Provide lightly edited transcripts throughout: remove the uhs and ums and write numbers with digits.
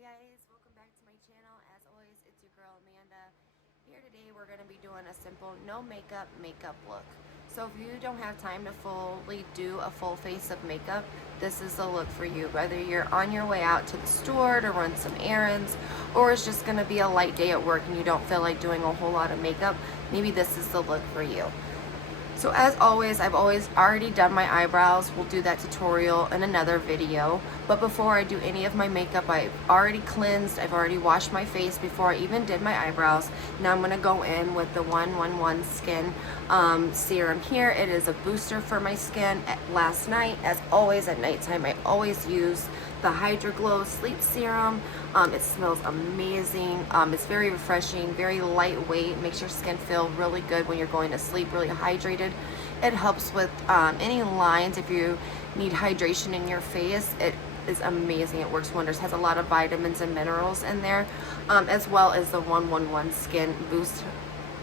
guys, welcome back to my channel. As always, it's your girl Amanda. Here today we're going to be doing a simple no makeup look. So if you don't have time to fully do a full face of makeup, this is the look for you. Whether you're on your way out to the store to run some errands, or it's just going to be a light day at work and you don't feel like doing a whole lot of makeup, maybe this is the look for you. So as always, I've always already done my eyebrows. We'll do that tutorial in another video. But before I do any of my makeup, I've already cleansed, I've already washed my face before I even did my eyebrows. Now I'm gonna go in with the 111 Skin serum here. It is a booster for my skin. Last night, as always at nighttime, I always use the Hydra Glow Sleep Serum. It smells amazing. It's very refreshing, very lightweight, makes your skin feel really good when you're going to sleep, really hydrated. It helps with any lines. If you need hydration in your face, it is amazing. It works wonders. Has a lot of vitamins and minerals in there, as well as the 111 Skin Boost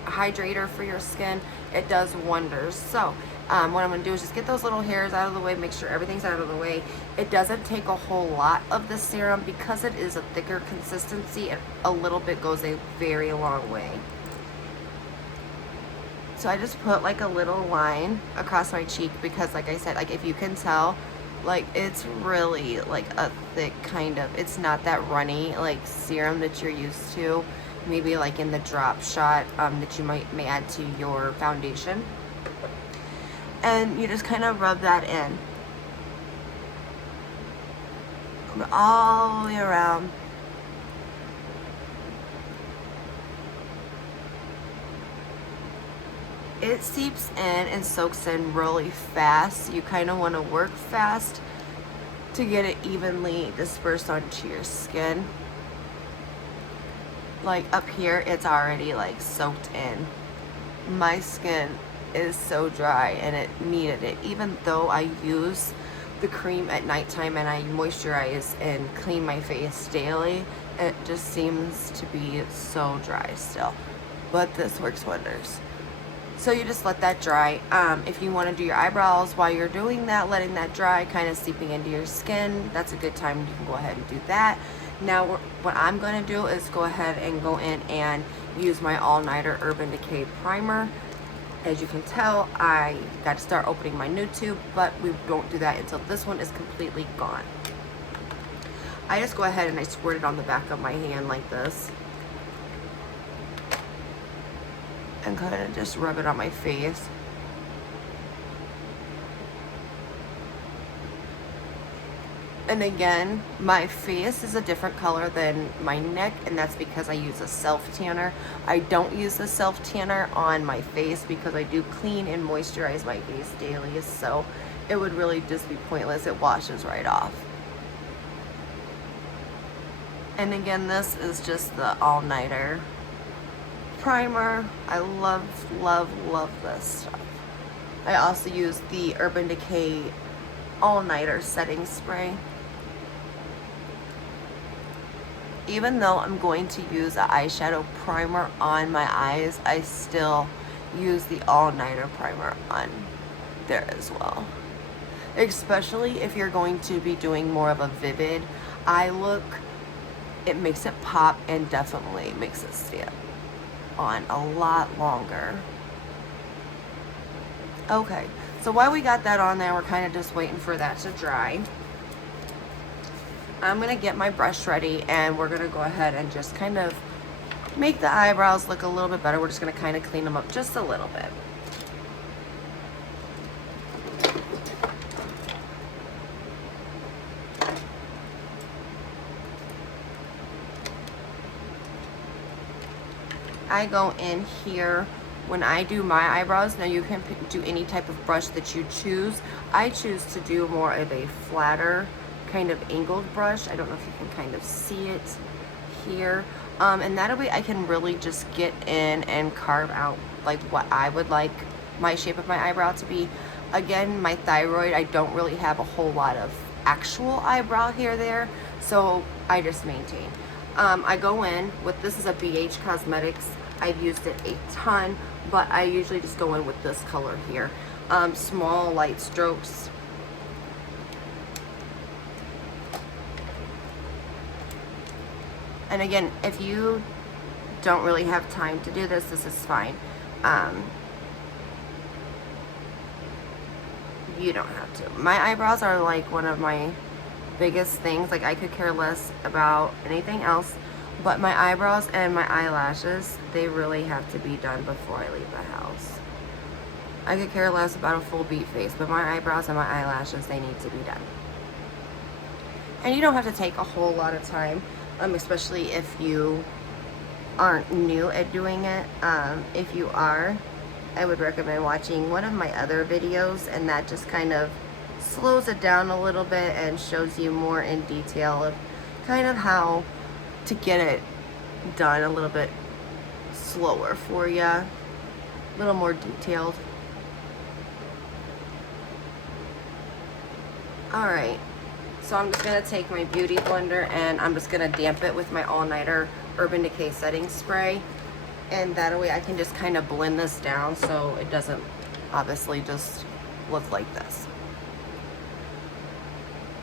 Hydrator for your skin. It does wonders. So what I'm going to do is just get those little hairs out of the way, make sure everything's out of the way. It doesn't take a whole lot of the serum because it is a thicker consistency. A little bit goes a very long way. So I just put like a little line across my cheek because, like I said, like if you can tell, like it's really like a thick kind of, it's not that runny like serum that you're used to, maybe like in the drop shot that you may add to your foundation. And you just kind of rub that in all the way around. It seeps in and soaks in really fast. You kind of want to work fast to get it evenly dispersed onto your skin. Like up here, it's already like soaked in. My skin is so dry and it needed it. Even though I use the cream at nighttime and I moisturize and clean my face daily, it just seems to be so dry still. But this works wonders. So you just let that dry. If you want to do your eyebrows while you're doing that, letting that dry, kind of seeping into your skin, that's a good time. You can go ahead and do that. Now what I'm going to do is go ahead and go in and use my all-nighter Urban Decay primer. As you can tell, I got to start opening my new tube, but we won't do that until this one is completely gone. I just go ahead and I squirt it on the back of my hand like this. And kind of just rub it on my face. And again, my face is a different color than my neck, and that's because I use a self-tanner. I don't use the self-tanner on my face because I do clean and moisturize my face daily, so it would really just be pointless. It washes right off. And again, this is just the all-nighter primer. I love, love, love this stuff. I also use the Urban Decay all-nighter setting spray. Even though I'm going to use an eyeshadow primer on my eyes, I still use the all-nighter primer on there as well. Especially if you're going to be doing more of a vivid eye look, it makes it pop and definitely makes it stand on a lot longer. Okay, so while we got that on there, we're kind of just waiting for that to dry. I'm gonna get my brush ready and we're gonna go ahead and just kind of make the eyebrows look a little bit better. We're just gonna kind of clean them up just a little bit. I go in here when I do my eyebrows. Now you can do any type of brush that you choose. I choose to do more of a flatter kind of angled brush. I don't know if you can kind of see it here. And that way I can really just get in and carve out like what I would like my shape of my eyebrow to be. Again, my thyroid, I don't really have a whole lot of actual eyebrow hair there, so I just maintain. I go in with, this is a BH Cosmetics. I've used it a ton, but I usually just go in with this color here. Small light strokes. And again, if you don't really have time to do this, this is fine. You don't have to. My eyebrows are like one of my biggest things. Like I could care less about anything else, but my eyebrows and my eyelashes, they really have to be done before I leave the house. I could care less about a full beat face, but my eyebrows and my eyelashes, they need to be done. And you don't have to take a whole lot of time, especially if you aren't new at doing it. If you are, I would recommend watching one of my other videos, and that just kind of slows it down a little bit and shows you more in detail of kind of how to get it done a little bit slower for you, a little more detailed. Alright, so I'm just going to take my Beauty Blender and I'm just going to damp it with my all-nighter Urban Decay setting spray, and that way I can just kind of blend this down so it doesn't obviously just look like this.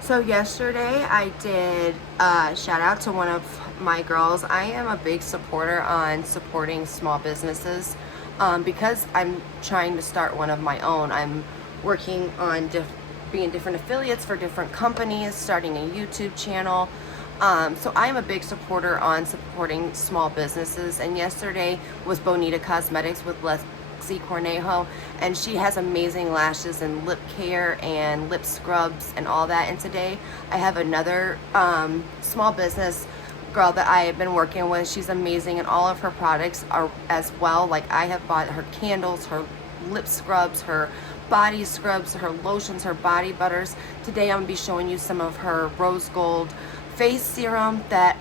So yesterday I did a shout out to one of my girls. I am a big supporter on supporting small businesses because I'm trying to start one of my own. I'm working on being different affiliates for different companies, starting a YouTube channel. So I'm a big supporter on supporting small businesses, and yesterday was Bonita Cosmetics with Lexi Cornejo, and she has amazing lashes and lip care and lip scrubs and all that. And today I have another small business girl that I have been working with. She's amazing, and all of her products are as well. Like I have bought her candles, her lip scrubs, her body scrubs, her lotions, her body butters. Today I'm going to be showing you some of her rose gold face serum that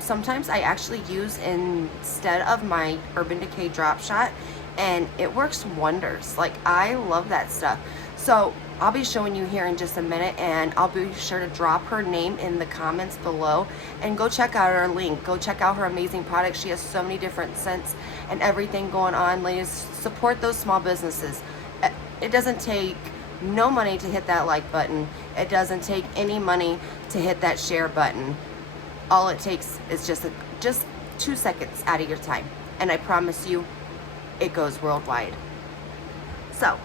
sometimes I actually use instead of my Urban Decay drop shot, and it works wonders. Like I love that stuff. So I'll be showing you here in just a minute, and I'll be sure to drop her name in the comments below, and go check out her link. Go check out her amazing products. She has so many different scents and everything going on. Ladies, support those small businesses. It doesn't take no money to hit that like button. It doesn't take any money to hit that share button. All it takes is just 2 seconds out of your time, and I promise you it goes worldwide. So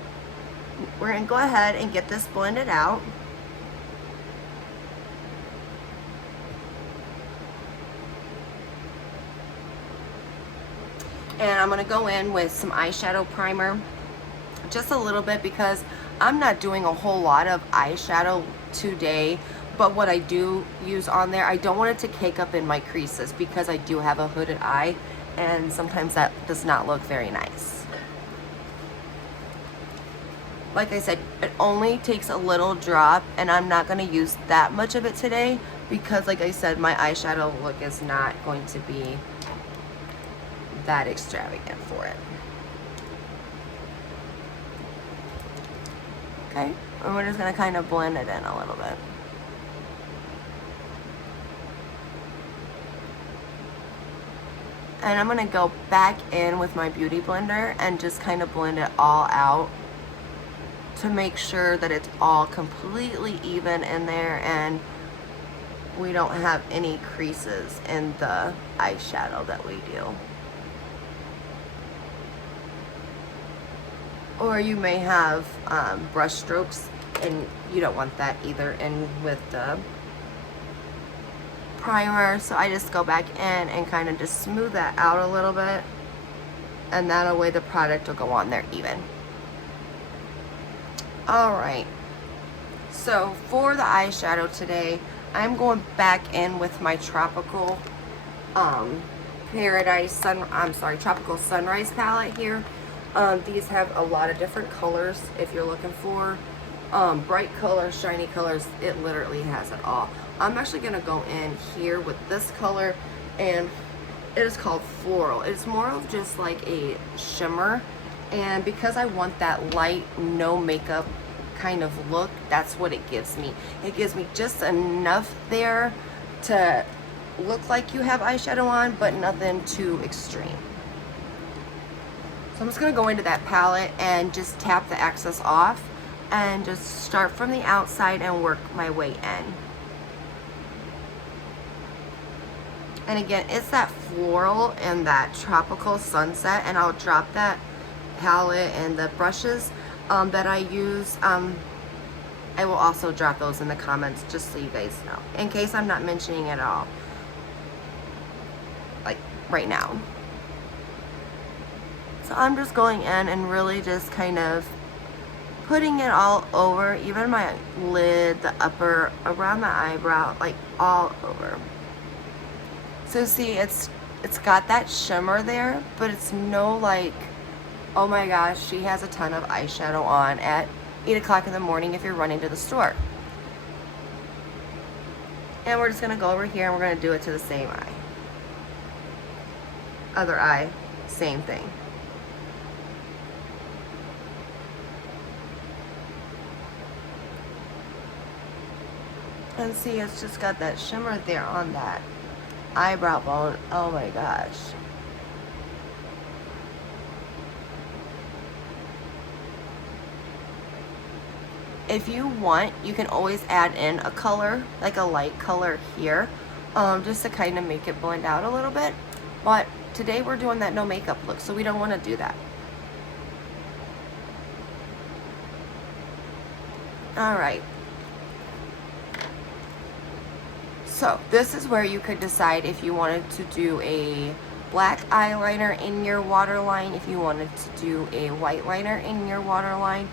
we're gonna go ahead and get this blended out. And I'm gonna go in with some eyeshadow primer, just a little bit, because I'm not doing a whole lot of eyeshadow today, but what I do use on there, I don't want it to cake up in my creases because I do have a hooded eye, and sometimes that does not look very nice. Like I said, it only takes a little drop, and I'm not going to use that much of it today because, like I said, my eyeshadow look is not going to be that extravagant for it. Okay, and we're just going to kind of blend it in a little bit. And I'm going to go back in with my Beauty Blender and just kind of blend it all out to make sure that it's all completely even in there and we don't have any creases in the eyeshadow that we do. Or you may have brush strokes, and you don't want that either in with the primer. So I just go back in and kind of just smooth that out a little bit, and that way the product will go on there even. Alright, so for the eyeshadow today, I'm going back in with my Tropical Tropical Sunrise palette here. These have a lot of different colors if you're looking for bright colors, shiny colors. It literally has it all. I'm actually going to go in here with this color, and it is called Floral. It's more of just like a shimmer, and because I want that light, no makeup kind of look, that's what it gives me. It gives me just enough there to look like you have eyeshadow on, but nothing too extreme. So I'm just going to go into that palette and just tap the excess off and just start from the outside and work my way in. And again, it's that floral and that tropical sunset. And I'll drop that palette and the brushes that I use. I will also drop those in the comments just so you guys know, in case I'm not mentioning it at all, like right now. So I'm just going in and really just kind of putting it all over, even my lid, the upper, around the eyebrow, like all over. So see, it's got that shimmer there, but it's no like, oh my gosh, she has a ton of eyeshadow on at 8 o'clock in the morning if you're running to the store. And we're just gonna go over here and we're gonna do it to the same eye. Other eye, same thing. And see, it's just got that shimmer there on that eyebrow bone. Oh my gosh. If you want, you can always add in a color, like a light color here, just to kind of make it blend out a little bit. But today we're doing that no makeup look, so we don't want to do that. Alright. So this is where you could decide if you wanted to do a black eyeliner in your waterline, if you wanted to do a white liner in your waterline.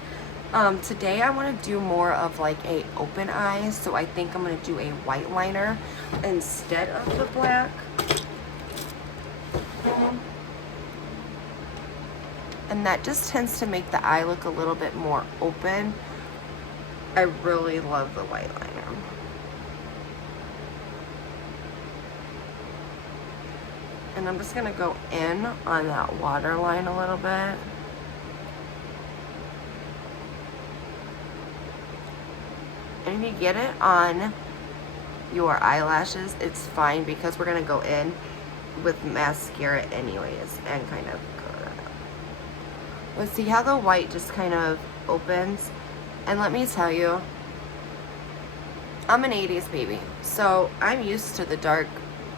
Today I want to do more of like a open eye, so I think I'm going to do a white liner instead of the black. And that just tends to make the eye look a little bit more open. I really love the white liner. And I'm just going to go in on that waterline a little bit. And if you get it on your eyelashes, it's fine because we're going to go in with mascara anyways and kind of cover it up. But see how the white just kind of opens? And let me tell you, I'm an 80s baby, so I'm used to the dark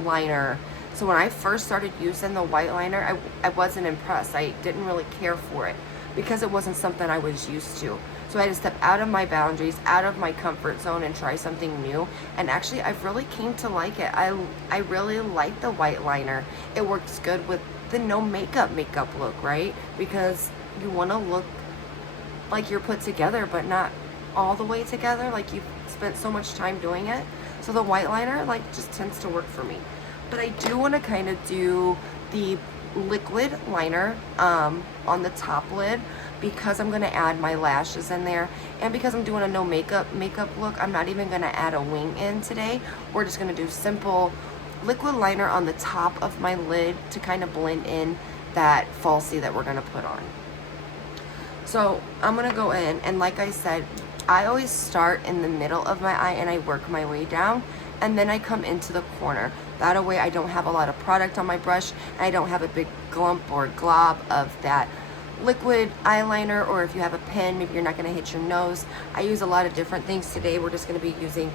liner. So when I first started using the white liner, I wasn't impressed. I didn't really care for it because it wasn't something I was used to. So I had to step out of my boundaries, out of my comfort zone, and try something new. And actually, I've really came to like it. I really like the white liner. It works good with the no makeup look, right? Because you want to look like you're put together, but not all the way together. Like you've spent so much time doing it. So the white liner like just tends to work for me. But I do want to kind of do the liquid liner on the top lid, because I'm going to add my lashes in there, and because I'm doing a no makeup look, I'm not even going to add a wing in today. We're just going to do simple liquid liner on the top of my lid to kind of blend in that falsie that we're going to put on. So I'm going to go in, and like I said, I always start in the middle of my eye and I work my way down, and then I come into the corner. That way I don't have a lot of product on my brush, and I don't have a big glump or glob of that liquid eyeliner. Or if you have a pen, maybe you're not going to hit your nose. I use a lot of different things. Today we're just going to be using,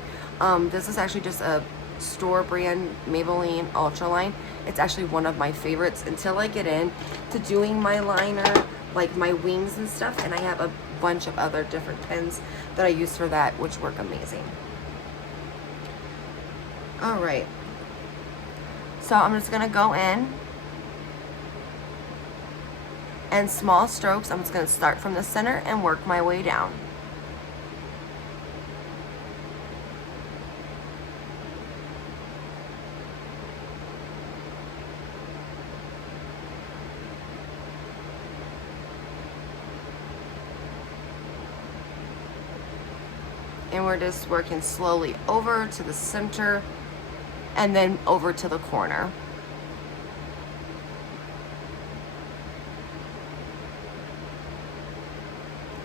this is actually just a store brand Maybelline Ultraline. It's actually one of my favorites until I get in to doing my liner, like my wings and stuff, and I have a bunch of other different pens that I use for that, which work amazing. Alright, so I'm just going to go in and small strokes. I'm just going to start from the center and work my way down. And we're just working slowly over to the center and then over to the corner.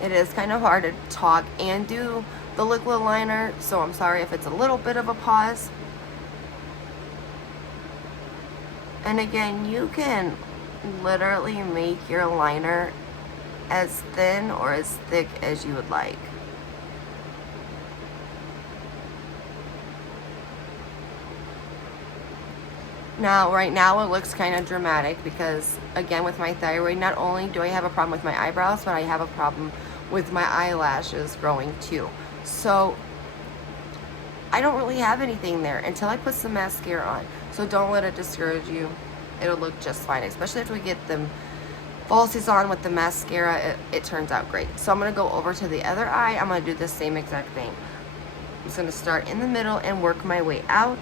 It is kind of hard to talk and do the liquid liner, so I'm sorry if it's a little bit of a pause. And again, you can literally make your liner as thin or as thick as you would like. Now, right now it looks kind of dramatic because, again, with my thyroid, not only do I have a problem with my eyebrows, but I have a problem with my eyelashes growing too. So I don't really have anything there until I put some mascara on. So don't let it discourage you. It'll look just fine, especially if we get them falsies on with the mascara. It turns out great. So I'm going to go over to the other eye. I'm going to do the same exact thing. I'm just going to start in the middle and work my way out.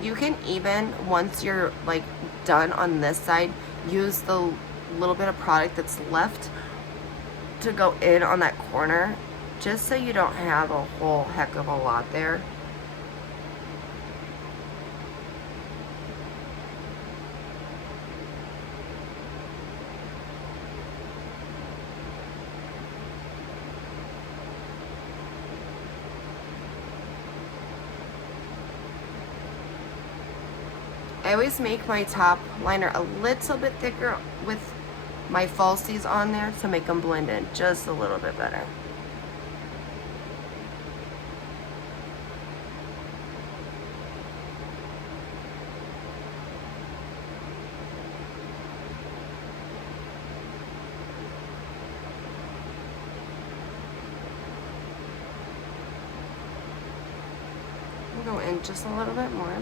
You can even, once you're like done on this side, use the little bit of product that's left to go in on that corner, just so you don't have a whole heck of a lot there. I always make my top liner a little bit thicker with my falsies on there to make them blend in just a little bit better. I'll go in just a little bit more.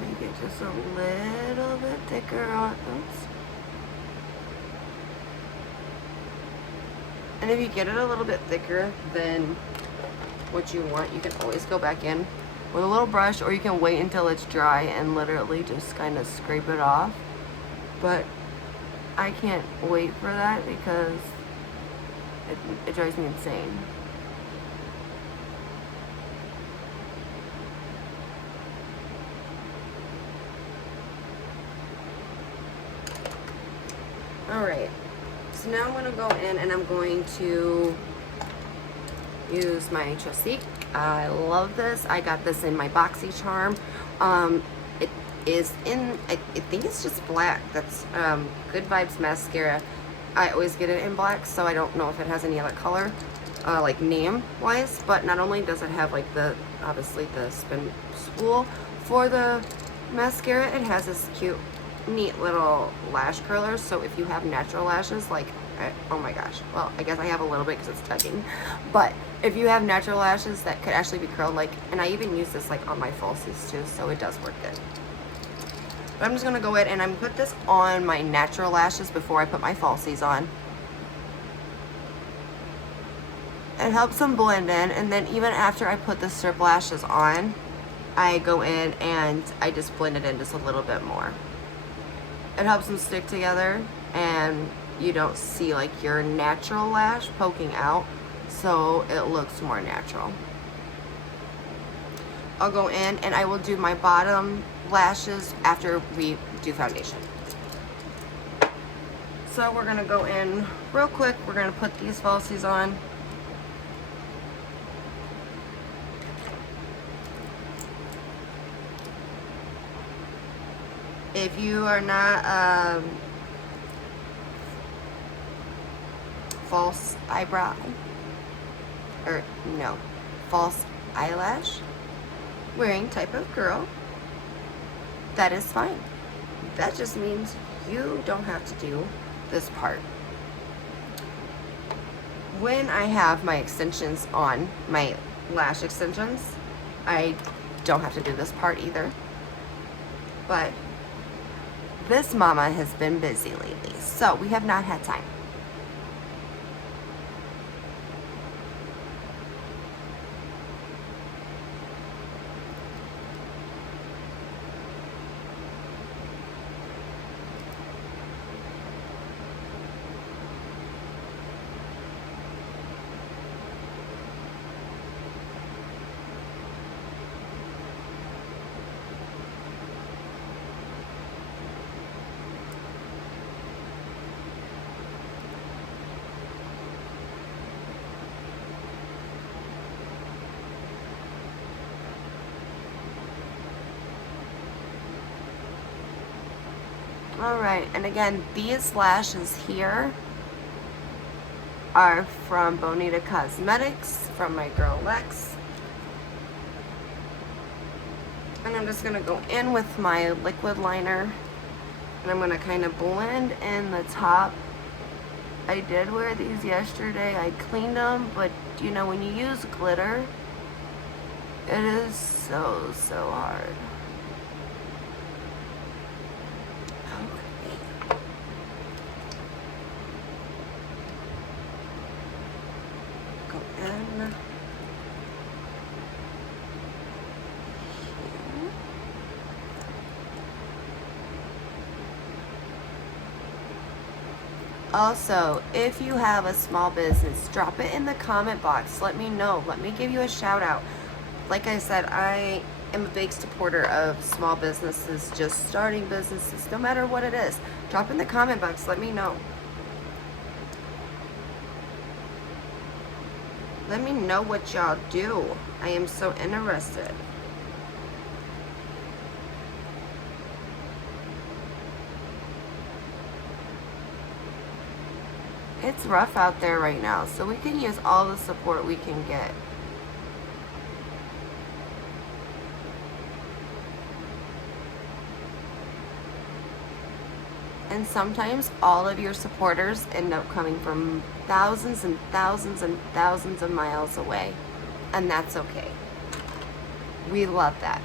Make it just a little bit thicker on, oops. And if you get it a little bit thicker than what you want, you can always go back in with a little brush, or you can wait until it's dry and literally just kind of scrape it off. But I can't wait for that because it drives me insane. Alright, so now I'm going to go in and I'm going to use my trestique. I love this. I got this in my BoxyCharm. It is in, I think it's just black. That's Good Vibes mascara. I always get it in black, so I don't know if it has any other color, like name wise. But not only does it have like the, obviously the spin spool for the mascara, it has this cute neat little lash curlers. So if you have natural lashes, like oh my gosh, well, I guess I have a little bit because it's tugging, but if you have natural lashes that could actually be curled, like, and I even use this like on my falsies too, so it does work good. But I'm just gonna go ahead and I'm put this on my natural lashes before I put my falsies on. It helps them blend in, and then even after I put the strip lashes on, I go in and I just blend it in just a little bit more. It helps them stick together and you don't see like your natural lash poking out, so it looks more natural. I'll go in and I will do my bottom lashes after we do foundation. So we're gonna go in real quick. We're gonna put these falsies on. If you are not false eyebrow, or no, false eyelash wearing type of girl, that is fine. That just means you don't have to do this part. When I have my extensions on, my lash extensions, I don't have to do this part either. But this mama has been busy lately, so we have not had time. Alright, and again, these lashes here are from Bonita Cosmetics, from my girl Lex. And I'm just going to go in with my liquid liner, and I'm going to kind of blend in the top. I did wear these yesterday. I cleaned them, but you know, when you use glitter, it is so hard. Okay. Go in. Also, if you have a small business, drop it in the comment box. Let me know. Let me give you a shout out. Like I said, I am a big supporter of small businesses, just starting businesses, no matter what it is. Drop in the comment box. Let me know. Let me know what y'all do. I am so interested. It's rough out there right now, so we can use all the support we can get. And sometimes all of your supporters end up coming from thousands and thousands and thousands of miles away. And that's okay. We love that.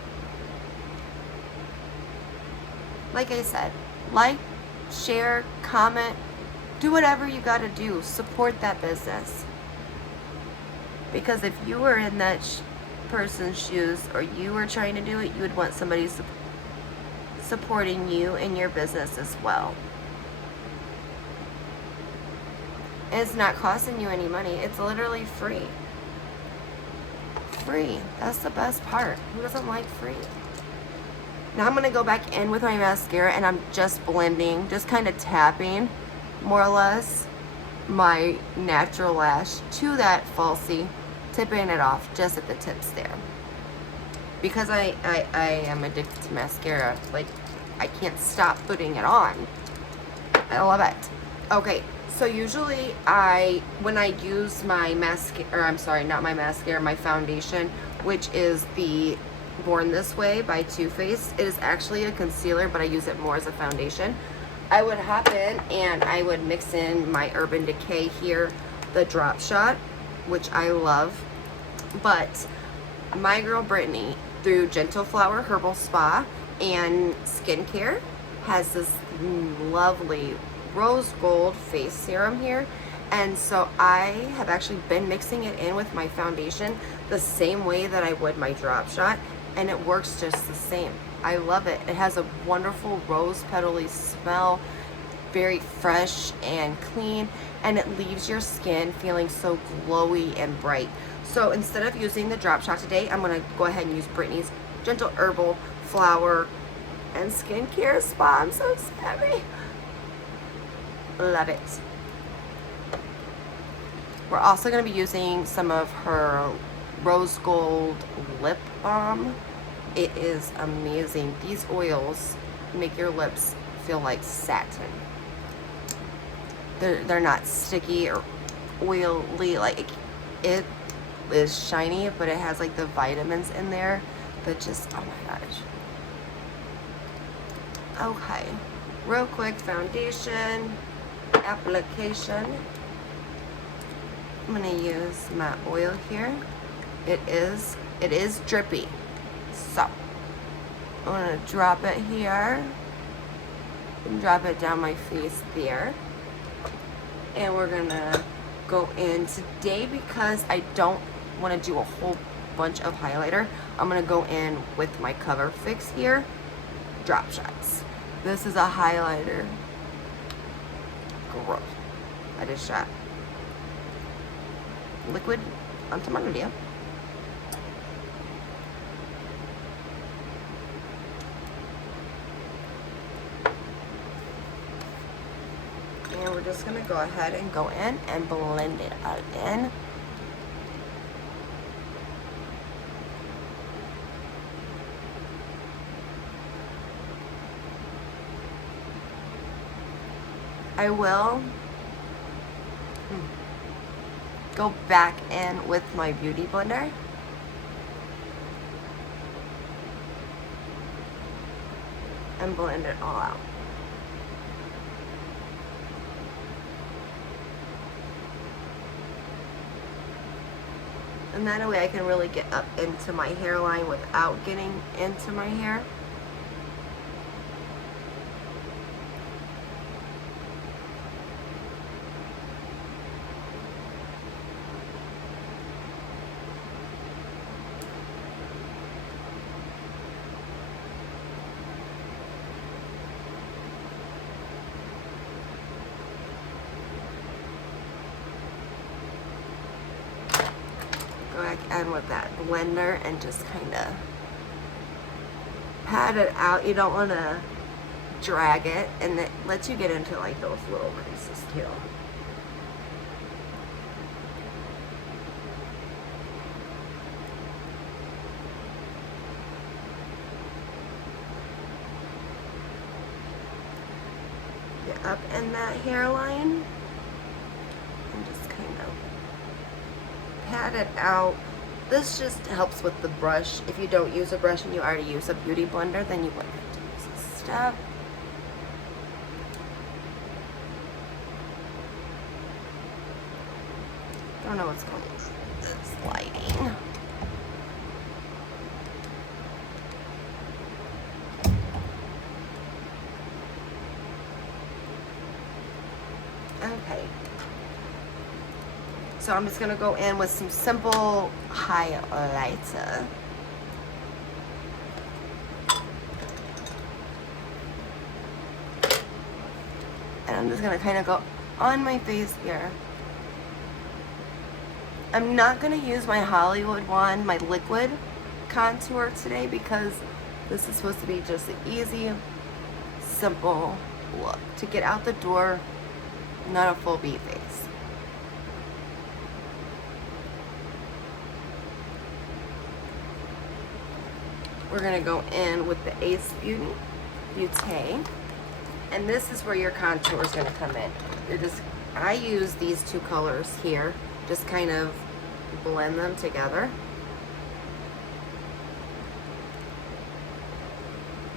Like I said, like, share, comment, do whatever you gotta do. Support that business. Because if you were in that person's shoes, or you were trying to do it, you would want somebody supporting you in your business as well. And it's not costing you any money. It's literally free. Free. That's the best part. Who doesn't like free? Now I'm gonna go back in with my mascara, and I'm just blending, just kind of tapping, more or less, my natural lash to that falsie, tipping it off just at the tips there. Because I am addicted to mascara. Like, I can't stop putting it on. I love it. Okay, so usually when I use my mascara, or I'm sorry, not my mascara, my foundation, which is the Born This Way by Too Faced. It is actually a concealer, but I use it more as a foundation. I would hop in and I would mix in my Urban Decay here, the Drop Shot, which I love. But my girl Brittany, through Gentle Flower Herbal Spa and Skincare, has this lovely rose gold face serum here. And so I have actually been mixing it in with my foundation the same way that I would my Drop Shot, and it works just the same. I love it. It has a wonderful rose petally smell, very fresh and clean, and it leaves your skin feeling so glowy and bright. So instead of using the Drop Shot today, I'm going to go ahead and use Brittany's Gentle Herbal Flower and Skincare Spa. I'm so sorry. Love it. We're also going to be using some of her rose gold lip balm. It is amazing. These oils make your lips feel like satin. They're not sticky or oily. Like, it is shiny, but it has like the vitamins in there that just, oh my gosh. Okay, real quick, foundation application. I'm gonna use my oil here. It is drippy, so I'm gonna drop it here and drop it down my face there. And we're gonna go in today, because I don't want to do a whole bunch of highlighter. I'm gonna go in with my Cover Fix here, Drop Shots. This is a highlighter. Gross. I just shot liquid onto my video. And we're just gonna go ahead and go in and blend it out in. I will go back in with my beauty blender and blend it all out. And that way I can really get up into my hairline without getting into my hair. Go back in with that blender and just kind of pat it out. You don't want to drag it, and it lets you get into like those little creases too. Get up in that hairline and just kind of pat it out. This just helps with the brush. If you don't use a brush and you already use a beauty blender, then you wouldn't have to use this stuff. I don't know what's going on with this lighting. Okay. So I'm just going to go in with some simple highlighter. And I'm just going to kind of go on my face here. I'm not going to use my Hollywood wand, my liquid contour today, because this is supposed to be just an easy, simple look to get out the door, not a full beat face. We're gonna go in with the Ace Beaute, and this is where your contour is gonna come in. I use these two colors here, just kind of blend them together.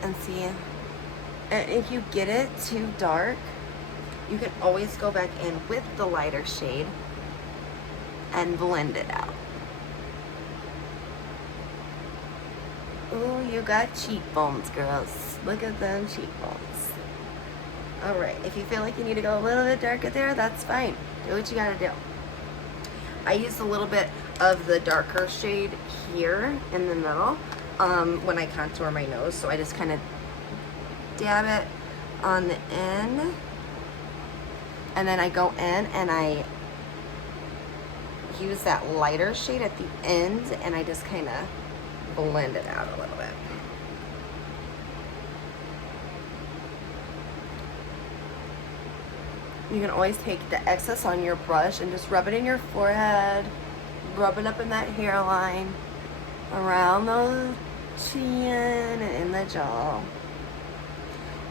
And see, and if you get it too dark, you can always go back in with the lighter shade and blend it out. Ooh, you got cheekbones, girls. Look at them cheekbones. Alright, if you feel like you need to go a little bit darker there, that's fine. Do what you gotta do. I used a little bit of the darker shade here in the middle when I contour my nose, so I just kind of dab it on the end, and then I go in and I use that lighter shade at the end, and I just kind of blend it out a little bit. You can always take the excess on your brush and just rub it in your forehead, rub it up in that hairline, around the chin and in the jaw.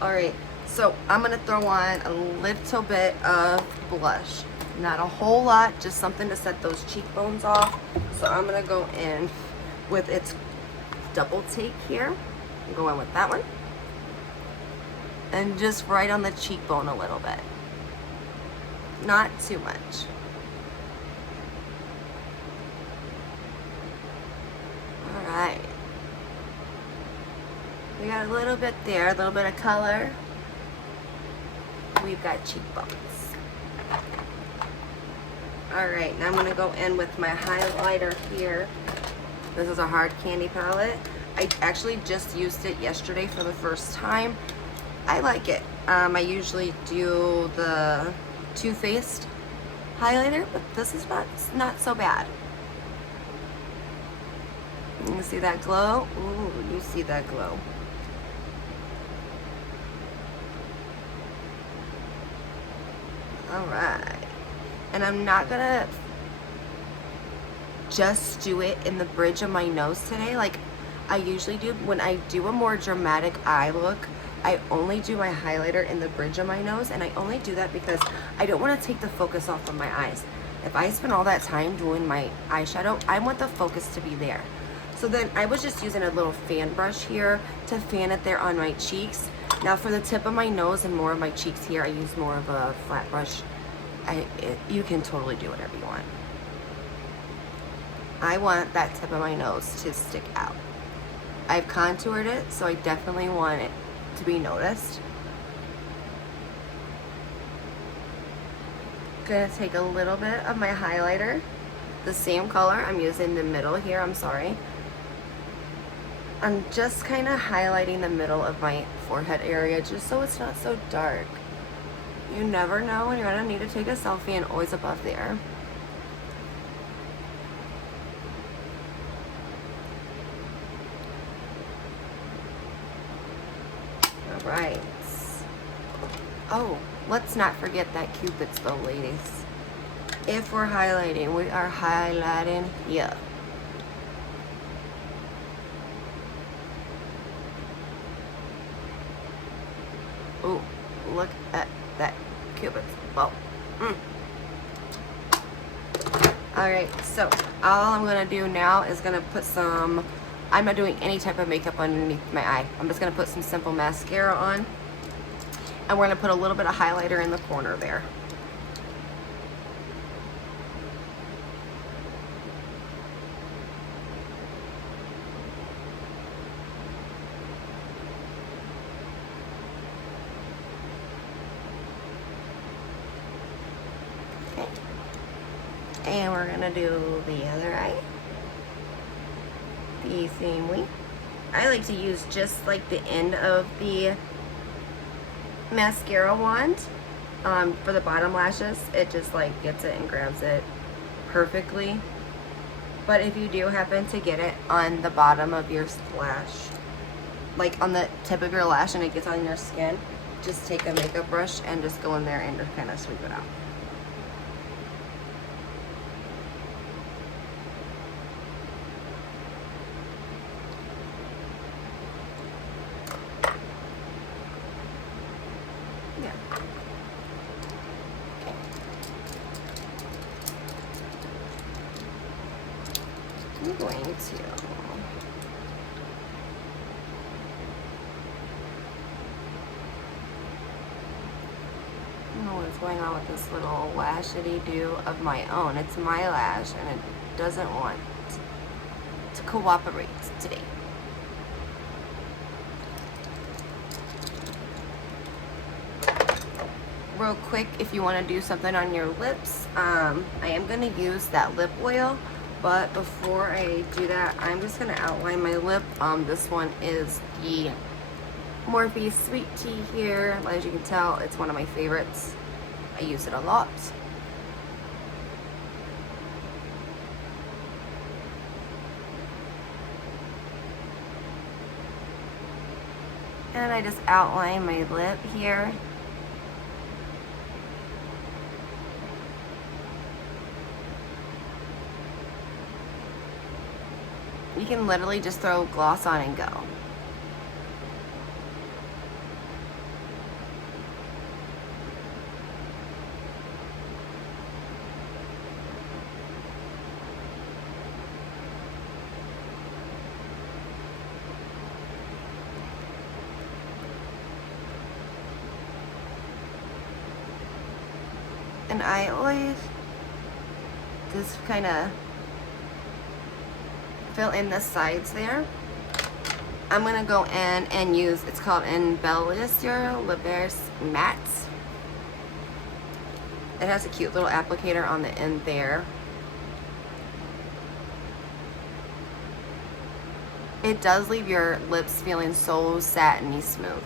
Alright, so I'm going to throw on a little bit of blush. Not a whole lot, just something to set those cheekbones off. So I'm going to go in with its double take here. I'm going with that one. And just right on the cheekbone a little bit. Not too much. Alright. We got a little bit there, a little bit of color. We've got cheekbones. Alright, now I'm going to go in with my highlighter here. This is a hard candy palette. I actually just used it yesterday for the first time. I like it. I usually do the Too Faced highlighter, but this is not so bad. You see that glow? Ooh, you see that glow. Alright. And I'm not gonna just do it in the bridge of my nose today like I usually do. When I do a more dramatic eye look, I only do my highlighter in the bridge of my nose, and I only do that because I don't want to take the focus off of my eyes. If I spend all that time doing my eyeshadow, I want the focus to be there. So then I was just using a little fan brush here to fan it there on my cheeks. Now for the tip of my nose and more of my cheeks here, I use more of a flat brush. You can totally do whatever you want. I want that tip of my nose to stick out. I've contoured it, so I definitely want it to be noticed. Gonna take a little bit of my highlighter, the same color. I'm using the middle here, I'm sorry. I'm just kind of highlighting the middle of my forehead area just so it's not so dark. You never know when you're gonna need to take a selfie, and always above there. All right. Oh, let's not forget that Cupid's bow, ladies. If we're highlighting, we are highlighting here. Ooh, look at that Cupid's bow. Alright, so all I'm going to do now is going to put some, I'm not doing any type of makeup underneath my eye. I'm just going to put some simple mascara on. And we're going to put a little bit of highlighter in the corner there. Okay. And we're going to do the other eye the same way. I like to use just like the end of the mascara wand for the bottom lashes. It just like gets it and grabs it perfectly. But if you do happen to get it on the bottom of your lash, like on the tip of your lash, and it gets on your skin, just take a makeup brush and just go in there and just kind of sweep it out. I'm going to, I don't know what's going on with this little lashity do of my own. It's my lash and it doesn't want to cooperate today. Real quick, if you want to do something on your lips, I am going to use that lip oil. But before I do that, I'm just going to outline my lip. This one is the Morphe Sweet Tea here. As you can tell, it's one of my favorites. I use it a lot. And I just outline my lip here. You can literally just throw gloss on and go. And I always just kind of fill in the sides there. I'm gonna go in and use, it's called Embellisher Livers Matte. It has a cute little applicator on the end there. It does leave your lips feeling so satiny smooth.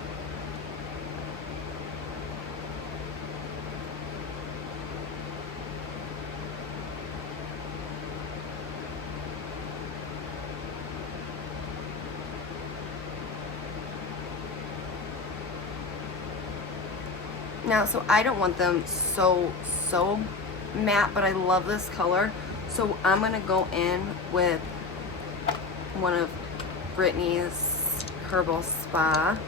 Now, so I don't want them so matte, but I love this color. So I'm gonna go in with one of Brittany's Herbal Spa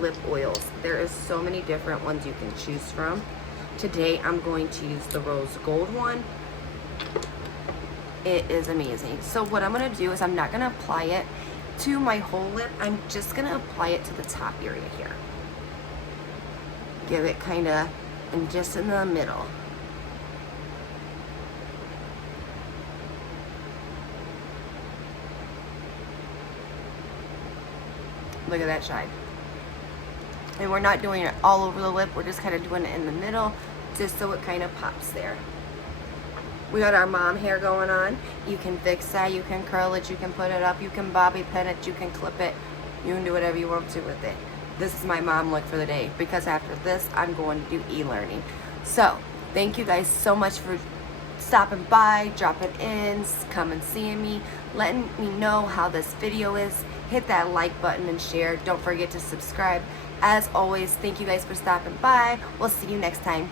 lip oils. There is so many different ones you can choose from. Today I'm going to use the rose gold one. It is amazing. So what I'm going to do is I'm not going to apply it to my whole lip. I'm just going to apply it to the top area here. Give it kind of, and just in the middle. Look at that shine. And we're not doing it all over the lip. We're just kind of doing it in the middle, just so it kind of pops there. We got our mom hair going on. You can fix that, you can curl it, you can put it up, you can bobby pin it, you can clip it. You can do whatever you want to with it. This is my mom look for the day, because after this, I'm going to do e-learning. So, thank you guys so much for stopping by, dropping in, coming seeing me, letting me know how this video is. Hit that like button and share. Don't forget to subscribe. As always, thank you guys for stopping by. We'll see you next time.